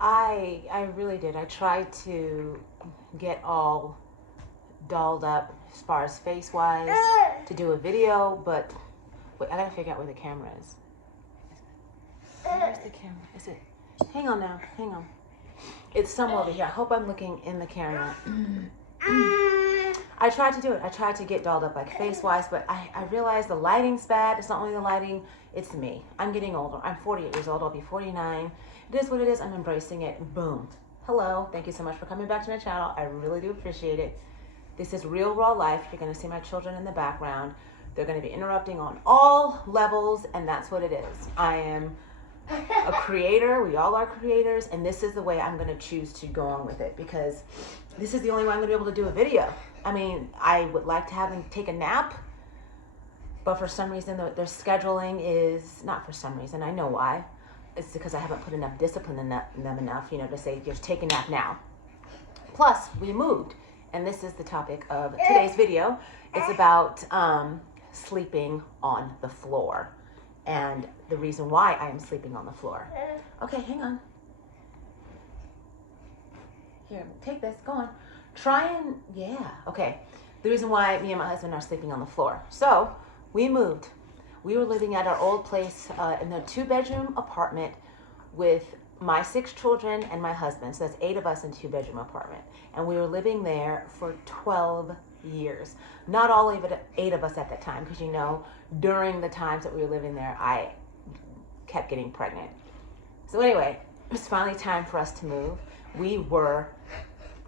I really did. I tried to get all dolled up as far as face wise to do a video, but wait, I gotta figure out where the camera is. Where's the camera? Is it? Hang on now. Hang on. It's somewhere over here. I hope I'm looking in the camera. I tried to do it. I tried to get dolled up like face wise, but I realized the lighting's bad. It's not only the lighting, it's me. I'm getting older. I'm 48 years old. I'll be 49. It is what it is. I'm embracing it. Boom. Hello. Thank you so much for coming back to my channel. I really do appreciate it. This is real raw life. You're going to see my children in the background. They're going to be interrupting on all levels, and that's what it is. I am a creator. We all are creators, and this is the way I'm going to choose to go on with it, because this is the only way I'm going to be able to do a video. I mean, I would like to have them take a nap, but for some reason their scheduling is not, for some reason, I know why. It's because I haven't put enough discipline in them enough, you know, to say, just take a nap now. Plus, we moved, and this is the topic of today's video. It's about sleeping on the floor, and the reason why I am sleeping on the floor. Okay, hang on. Here, take this, go on. Try and, yeah, okay. The reason why me and my husband are sleeping on the floor. So, we moved. We were living at our old place in a 2-bedroom apartment with my 6 children and my husband. So that's 8 of us in a 2-bedroom apartment. And we were living there for 12 years. Not all of it, 8 of us at that time, because you know, during the times that we were living there, I kept getting pregnant. So anyway, it was finally time for us to move.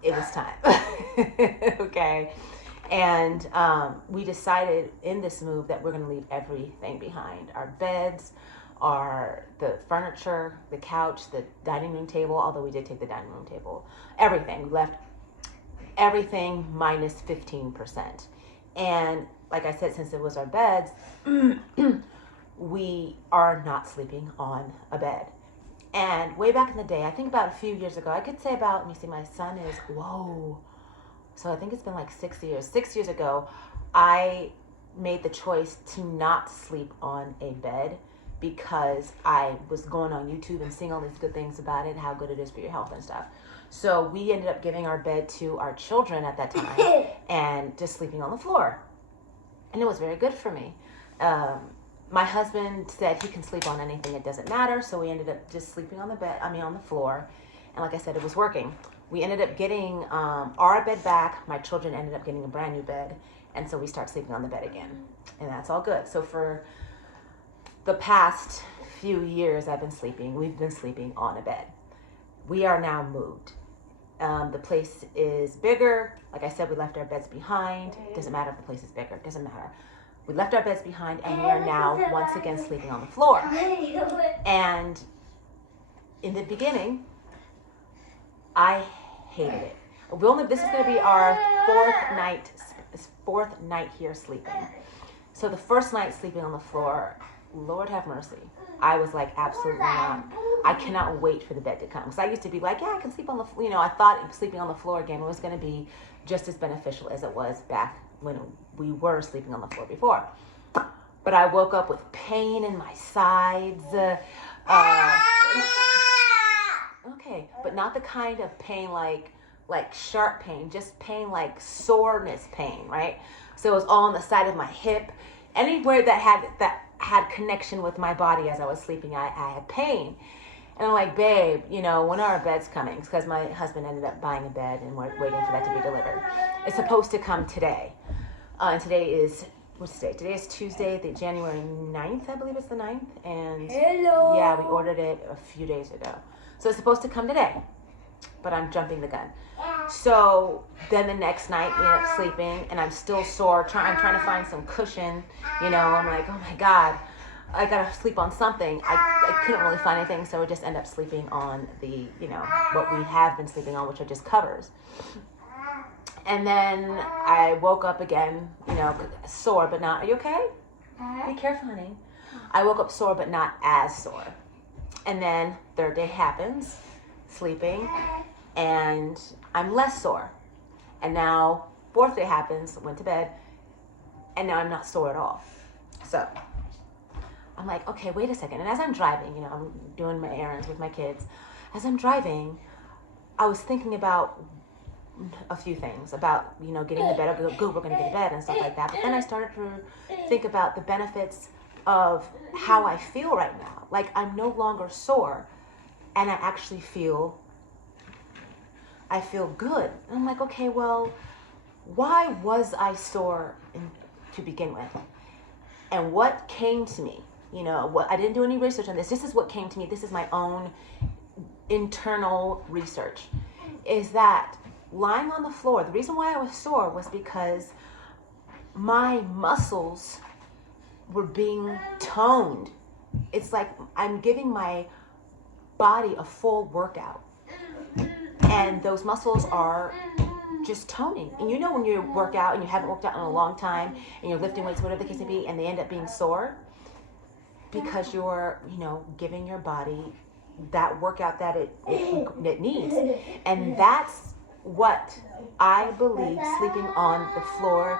It was time. Okay. And we decided in this move that we're going to leave everything behind. Our beds, the furniture, the couch, the dining room table, although we did take the dining room table, everything. We left everything minus 15%. And like I said, since it was our beds, we are not sleeping on a bed. And way back in the day, I think about a few years ago, I could say about, let me see, my son is, whoa. So I think it's been like 6 years. 6 years ago, I made the choice to not sleep on a bed because I was going on YouTube and seeing all these good things about it, how good it is for your health and stuff. So we ended up giving our bed to our children at that time and just sleeping on the floor. And it was very good for me. My husband said he can sleep on anything, it doesn't matter. So we ended up just sleeping on the floor. And like I said, it was working. We ended up getting our bed back. My children ended up getting a brand new bed. And so we start sleeping on the bed again. And that's all good. So for the past few years we've been sleeping on a bed. We are now moved. The place is bigger. Like I said, we left our beds behind. Doesn't matter if the place is bigger. Doesn't matter. We left our beds behind, and we are now once again sleeping on the floor. And in the beginning, I hated it. This is going to be our fourth night here sleeping. So the first night sleeping on the floor, Lord have mercy. I was like, absolutely not. I cannot wait for the bed to come. Because I used to be like, yeah, I can sleep on the floor. You know, I thought sleeping on the floor again was going to be just as beneficial as it was back when we were sleeping on the floor before. But I woke up with pain in my sides. Okay, but not the kind of pain like sharp pain, just pain like soreness pain, right? So it was all on the side of my hip. Anywhere that had connection with my body as I was sleeping, I had pain. And I'm like, babe, you know, when are our beds coming? Because my husband ended up buying a bed and we're waiting for that to be delivered. It's supposed to come today. And today is, what's today? Today is Tuesday, the January 9th, I believe it's the 9th. And hello. Yeah, we ordered it a few days ago. So it's supposed to come today, but I'm jumping the gun. So then the next night we end up sleeping and I'm still sore. I'm trying to find some cushion, you know, I'm like, oh my God, I gotta sleep on something. I couldn't really find anything, so we just end up sleeping on the, you know, what we have been sleeping on, which are just covers. And then I woke up again, you know, sore, but not, are you okay? Be careful, honey. I woke up sore, but not as sore. And then third day happens, sleeping, and I'm less sore. And now fourth day happens, went to bed, and now I'm not sore at all. So I'm like, okay, wait a second. And as I'm driving, you know, I'm doing my errands with my kids, as I'm driving, I was thinking about a few things about, you know, getting to bed. Good, we're going to get to bed and stuff like that. But then I started to think about the benefits of how I feel right now. Like, I'm no longer sore, and I actually feel good. And I'm like, okay, well, why was I sore to begin with? And what came to me? You know, what, I didn't do any research on this. This is what came to me. This is my own internal research. Is that lying on the floor, the reason why I was sore was because my muscles were being toned. It's like I'm giving my body a full workout. And those muscles are just toning. And you know when you work out and you haven't worked out in a long time and you're lifting weights, whatever the case may be, and they end up being sore because you're, you know, giving your body that workout that it needs. And that's what I believe sleeping on the floor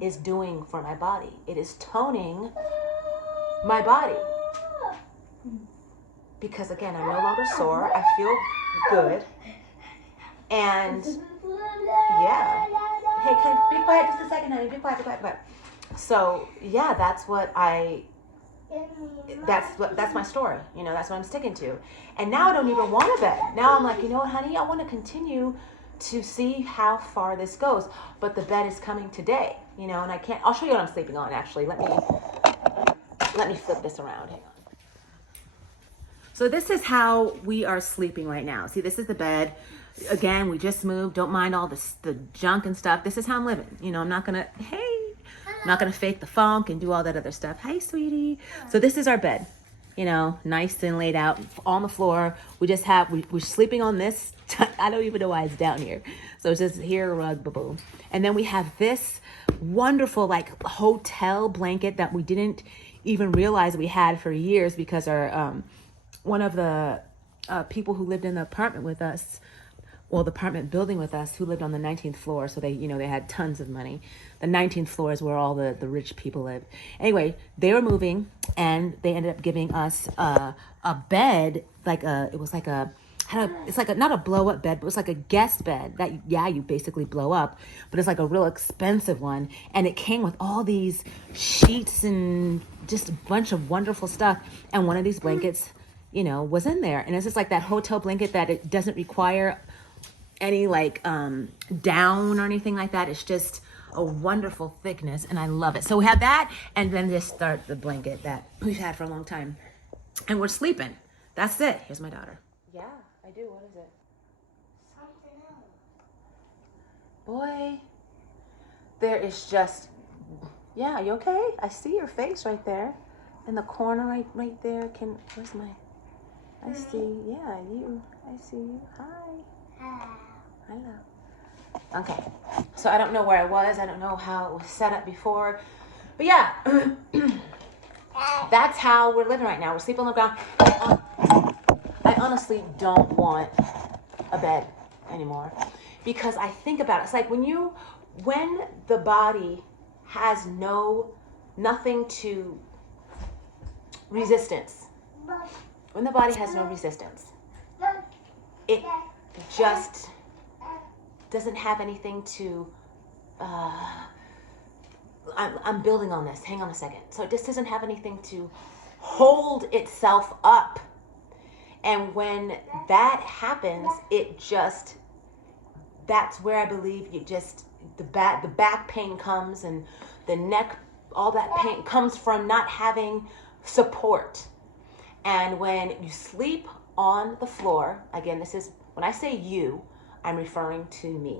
is doing for my body. It is toning my body. Because again, I'm no longer sore. I feel good. And yeah. Hey, can I be quiet just a second, honey? Be quiet, be quiet, be quiet. So yeah, that's my story. You know, that's what I'm sticking to. And now I don't even want a bed. Now I'm like, you know what, honey? I want to continue to see how far this goes. But the bed is coming today, you know, and I'll show you what I'm sleeping on, actually. Let me flip this around. Hang on. So this is how we are sleeping right now. See, this is the bed. Again, we just moved. Don't mind all the junk and stuff. This is how I'm living. You know, I'm not going to fake the funk and do all that other stuff. Hi, sweetie. So this is our bed, you know, nice and laid out on the floor. We're sleeping on this. I don't even know why it's down here. So it's just here, rug, boom. And then we have this wonderful like hotel blanket that we didn't even realize we had for years because our, one of the people who lived in the apartment with us, well, the apartment building with us, who lived on the 19th floor. So they, you know, they had tons of money. The 19th floor is where all the rich people lived. Anyway, they were moving and they ended up giving us a bed, it's like not a blow up bed, but it's like a guest bed that, yeah, you basically blow up, but it's like a real expensive one. And it came with all these sheets and just a bunch of wonderful stuff. And one of these blankets, you know, was in there. And it's just like that hotel blanket that it doesn't require any like down or anything like that. It's just a wonderful thickness and I love it. So we have that and then just start the blanket that we've had for a long time. And we're sleeping. That's it. Here's my daughter. Yeah, I do. What is it? Something else. Boy, there is just, yeah, you okay? I see your face right there in the corner right there. Where's my, I see, yeah, you, I see you. Hi. Hello. Okay, so I don't know where I was. I don't know how it was set up before. But yeah, that's how we're living right now. We're sleeping on the ground. I honestly don't want a bed anymore because I think about it. It's like when the body has nothing to resistance. When the body has no resistance, it just doesn't have anything to, I'm building on this, hang on a second. So it just doesn't have anything to hold itself up. And when that happens, that's where I believe the back pain comes and the neck, all that pain comes from not having support. And when you sleep on the floor, again, this is, when I say you, I'm referring to me.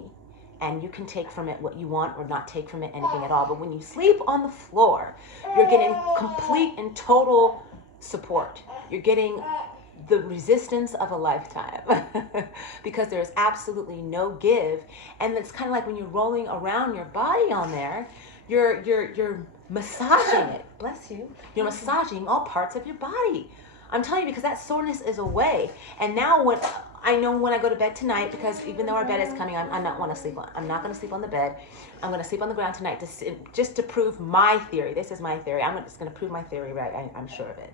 And you can take from it what you want or not take from it anything at all. But when you sleep on the floor, you're getting complete and total support. You're getting the resistance of a lifetime because there's absolutely no give. And it's kind of like when you're rolling around your body on there, you're massaging it. Bless you. You're massaging all parts of your body. I'm telling you, because that soreness is away. And now I know when I go to bed tonight, because even though our bed is coming on, I'm not going to sleep on the bed. I'm going to sleep on the ground tonight just to prove my theory. This is my theory. I'm just going to prove my theory, right? I'm sure of it.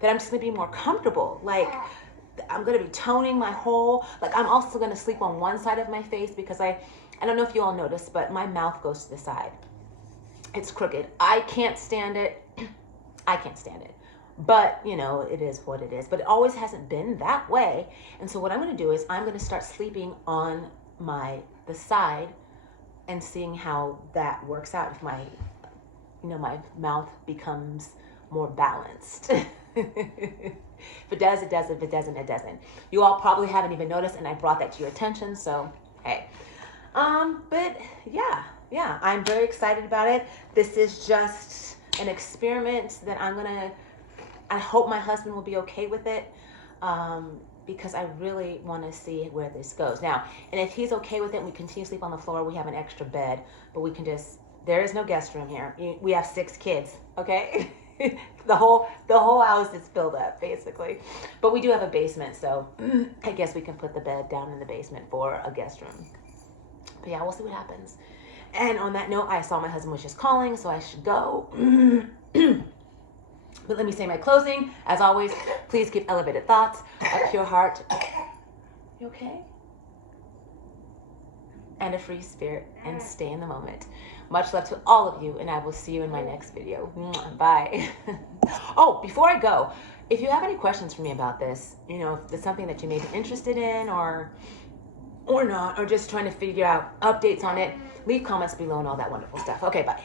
That I'm just going to be more comfortable. Like, I'm going to be toning my whole, like I'm also going to sleep on one side of my face because I don't know if you all noticed, but my mouth goes to the side. It's crooked. I can't stand it. I can't stand it. But, you know, it is what it is. But it always hasn't been that way. And so what I'm going to do is I'm going to start sleeping on the side and seeing how that works out. If my, you know, my mouth becomes more balanced. If it does, it does. If it doesn't, it doesn't. You all probably haven't even noticed, and I brought that to your attention. So, hey. But yeah, I'm very excited about it. This is just an experiment that I hope my husband will be okay with it, because I really want to see where this goes. Now, and if he's okay with it and we continue to sleep on the floor, we have an extra bed, but we can there is no guest room here. We have 6 kids, okay? The whole house is filled up, basically. But we do have a basement, so I guess we can put the bed down in the basement for a guest room. But yeah, we'll see what happens. And on that note, I saw my husband was just calling, so I should go. But let me say my closing. As always, please keep elevated thoughts, a pure heart. You okay? And a free spirit, and stay in the moment. Much love to all of you, and I will see you in my next video. Bye. Oh, before I go, if you have any questions for me about this, you know, if it's something that you may be interested in or not, or just trying to figure out updates on it, leave comments below and all that wonderful stuff. Okay, bye.